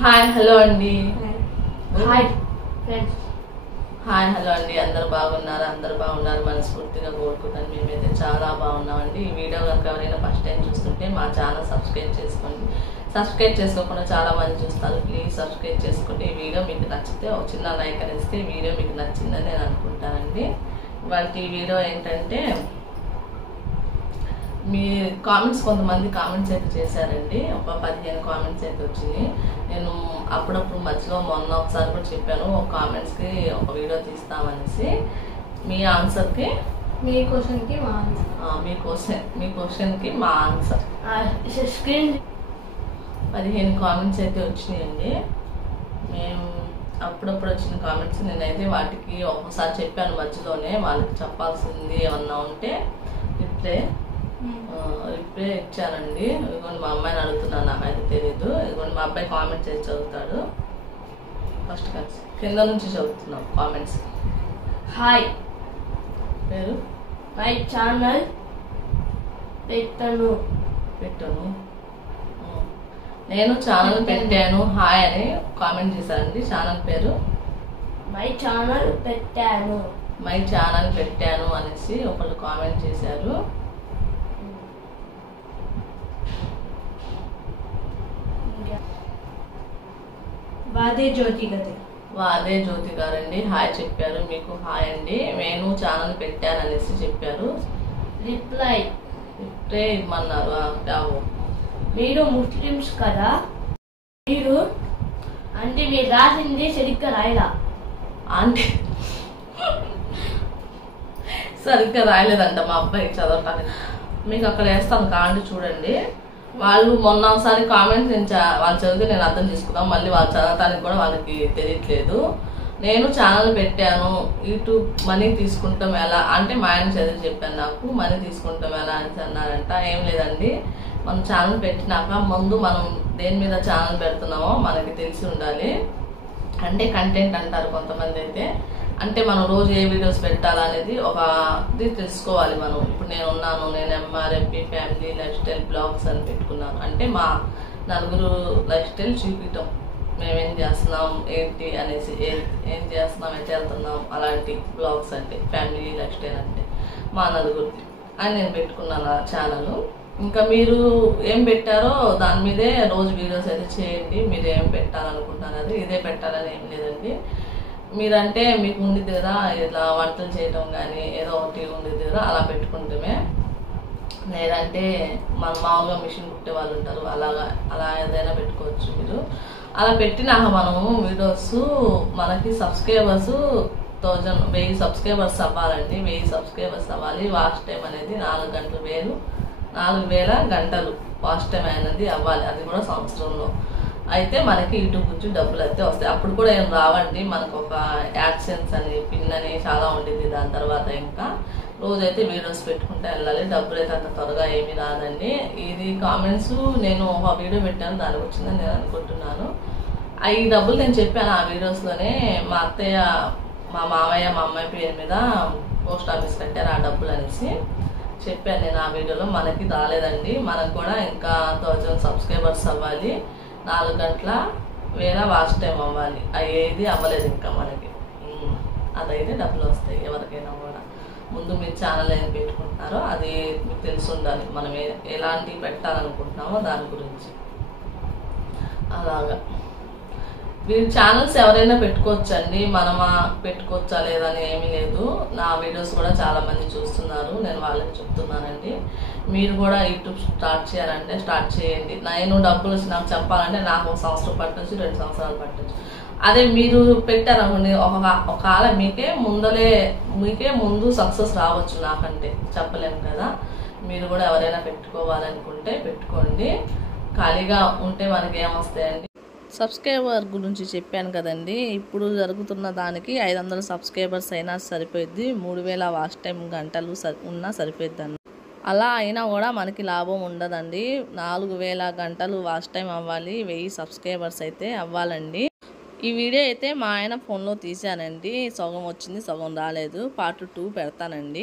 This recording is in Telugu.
హాయ్ హలో అండి. Hi friends. హాయ్ హలో అండి. అందరు బాగున్నారు మనస్ఫూర్తిగా కోరుకుంటాను. మేమైతే చాలా బాగున్నామండి. ఈ వీడియో కనుక ఎవరైనా ఫస్ట్ టైం చూస్తుంటే మా ఛానల్ సబ్స్క్రైబ్ చేసుకోండి. సబ్స్క్రైబ్ చేసుకోకుండా చాలా మంది చూస్తారు. ప్లీజ్ సబ్స్క్రైబ్ చేసుకోండి. ఈ వీడియో మీకు నచ్చితే ఒక చిన్న లైక్ అనేస్తే ఈ వీడియో మీకు నచ్చిందని నేను అనుకుంటానండి. వాళ్ళకి ఈ వీడియో ఏంటంటే మీ కామెంట్స్, కొంతమంది కామెంట్స్ అయితే చేశారండి. ఒక 15 కామెంట్స్ అయితే వచ్చినాయి. నేను అప్పుడప్పుడు మధ్యలో మొన్న ఒకసారి కూడా చెప్పాను, ఒక కామెంట్స్కి ఒక వీడియో తీస్తామనేసి. మీ ఆన్సర్కి మీ క్వశ్చన్కి మా ఆన్సర్. మీ క్వశ్చన్కి మా ఆన్సర్. స్క్రీన్ 15 కామెంట్స్ అయితే వచ్చినాయండి. మేము అప్పుడప్పుడు వచ్చిన కామెంట్స్ నేనైతే వాటికి ఒక్కసారి చెప్పాను మధ్యలోనే. వాళ్ళకి చెప్పాల్సింది ఏమన్నా ఉంటే రిప్లై ఇచ్చానండి. ఇదిగోండి మా అమ్మాయిని అడుగుతున్నాను, నాకైతే తెలీదు. ఇదిగోండి మా అబ్బాయి కామెంట్స్ చేసి చదువుతాడు. ఫస్ట్ కలిసి కింద నుంచి చదువుతున్నాం కామెంట్స్. హాయ్, పేరు మై ఛానల్ పెట్టను. నేను ఛానల్ పెట్టాను హాయ్ అని కామెంట్ చేశారండి. ఛానల్ పేరు మై ఛానల్ పెట్టాను అనేసి ఒకళ్ళు కామెంట్ చేశారు. వాదే జ్యోతి గారండి హాయ్ చెప్పారు. మీకు హాయ్ అండి. నేను ఛానల్ పెట్టాను అనేసి చెప్పారు. రిప్లై ఇమ్మన్నారు. మీరు ముస్లిమ్స్ కదా, మీరు అంటే మీరు రాసింది సరిగ్గా రాయలా అంటే సరిగ్గా రాయలేదంట మా అబ్బాయి చదవటానికి. మీకు అక్కడ వేస్తాను కాండి చూడండి. వాళ్ళు మొన్న ఒకసారి కామెంట్స్ వాళ్ళు చదివితే నేను అర్థం చేసుకున్నాం. మళ్ళీ వాళ్ళు చదవటానికి కూడా వాళ్ళకి తెలియట్లేదు. నేను ఛానల్ పెట్టాను, యూట్యూబ్ మనీ తీసుకుంటాం ఎలా అంటే మా ఆయన చదివి చెప్పాను. నాకు మనీ తీసుకుంటాం ఎలా అని అన్నారంట. ఏం లేదండి, మనం ఛానల్ పెట్టినాక ముందు మనం దేని మీద ఛానల్ పెడుతున్నామో మనకి తెలిసి ఉండాలి. అంటే కంటెంట్ అంటారు కొంతమంది అయితే. అంటే మనం రోజు ఏ వీడియోస్ పెట్టాలనేది ఇది తెలుసుకోవాలి మనం. ఇప్పుడు నేను ఎంఆర్ఎంపీ ఫ్యామిలీ లైఫ్ స్టైల్ బ్లాగ్స్ అని పెట్టుకున్నాను. అంటే మా నలుగురు లైఫ్ స్టైల్ చూపించటం, మేమేం చేస్తున్నాం ఏంటి అనేసి, ఏం చేస్తున్నాం ఎట్లా వెళ్తున్నాం అలాంటి బ్లాగ్స్. అంటే ఫ్యామిలీ లైఫ్ స్టైల్ అంటే మా నలుగురిది అని నేను పెట్టుకున్నాను ఆ ఛానల్. ఇంకా మీరు ఏం పెట్టారో దాని మీదే రోజు వీడియోస్ అయితే చేయండి. మీరు ఏం పెట్టాలనుకుంటున్నారు అది ఇదే పెట్టాలని ఏం లేదండి. మీరంటే మీకు ఉండిద్ది కదా, ఇట్లా వంటలు చేయడం కానీ ఏదో ఒకటి ఉండిద్ది కదా, అలా పెట్టుకుంటామే. లేదంటే మన మామూలుగా మిషన్ కుట్టే వాళ్ళు ఉంటారు, అలా ఏదైనా పెట్టుకోవచ్చు. మీరు అలా పెట్టినాక మనము వీడియోస్ మనకి సబ్స్క్రైబర్స్ 1000 సబ్స్క్రైబర్స్ అవ్వాలండి. 1000 సబ్స్క్రైబర్స్ అవ్వాలి. వాచ్ టైం అనేది 4,000 గంటలు వాచ్ టైం అనేది అవ్వాలి. అది కూడా సంవత్సరంలో అయితే మనకి యూట్యూబ్ నుంచి డబ్బులు అయితే వస్తాయి. అప్పుడు కూడా ఏం రావండి, మనకు ఒక యాక్సెన్స్ అని పిన్ అని చాలా ఉండేది. దాని తర్వాత ఇంకా రోజైతే వీడియోస్ పెట్టుకుంటే వెళ్ళాలి. డబ్బులు అయితే అంత త్వరగా ఏమీ రాదండి. ఇది కామెంట్స్ నేను ఒక వీడియో పెట్టాను, దానికి వచ్చిందని నేను అనుకుంటున్నాను. ఈ డబ్బులు నేను చెప్పాను ఆ వీడియోస్లోనే. మా అత్తయ్య, మా మామయ్య, మా అమ్మాయి పేరు మీద పోస్ట్ ఆఫీస్ కట్టారు ఆ డబ్బులు అనేసి చెప్పాను నేను ఆ వీడియోలో. మనకి రాలేదండి. మనకు కూడా ఇంకా 1000 సబ్స్క్రైబర్స్ అవ్వాలి. 4 గంటల వాచ్ టైం అవ్వాలి. ఏది అవ్వలేదు ఇంకా మనకి. అదైతే డబ్బులు వస్తాయి ఎవరికైనా కూడా. ముందు మీరు ఛానల్ ఏం పెట్టుకుంటున్నారో అది మీకు తెలిసి ఉండాలి. మనం ఎలాంటివి పెట్టాలనుకుంటున్నామో దాని గురించి. అలాగా వీరి ఛానల్స్ ఎవరైనా పెట్టుకోవచ్చండి. మనమా పెట్టుకోవచ్చా లేదని ఏమీ లేదు. నా వీడియోస్ కూడా చాలా మంది చూస్తున్నారు, నేను వాళ్ళకి చెప్తున్నానండి. మీరు కూడా యూట్యూబ్ స్టార్ట్ చేయాలంటే స్టార్ట్ చేయండి. నేను డబ్బులు నాకు చెప్పాలంటే నాకు 1 సంవత్సరం పట్టొచ్చు, 2 సంవత్సరాలు పట్టొచ్చు. అదే మీరు పెట్టారనుకోండి, ఒకవేళ మీకే ముందు సక్సెస్ రావచ్చు, నాకంటే చెప్పలేము కదా. మీరు కూడా ఎవరైనా పెట్టుకోవాలనుకుంటే పెట్టుకోండి. ఖాళీగా ఉంటే మనకి ఏమొస్తాయండి. సబ్స్క్రైబర్ గురించి చెప్పాను కదండి. ఇప్పుడు జరుగుతున్న దానికి 500 సబ్స్క్రైబర్స్ అయినా సరిపోద్ది. 3000 వాచ్ టైం గంటలు ఉన్నా సరిపోద్ది. అలా అయినా కూడా మనకి లాభం ఉండదండి. 4000 గంటలు వాచ్ టైం అవ్వాలి. 1000 సబ్స్క్రైబర్స్ అయితే అవ్వాలండి. ఈ వీడియో అయితే మా ఆయన ఫోన్లో తీసానండి. సగం వచ్చింది, సగం రాలేదు. పార్ట్ 2 పెడతానండి.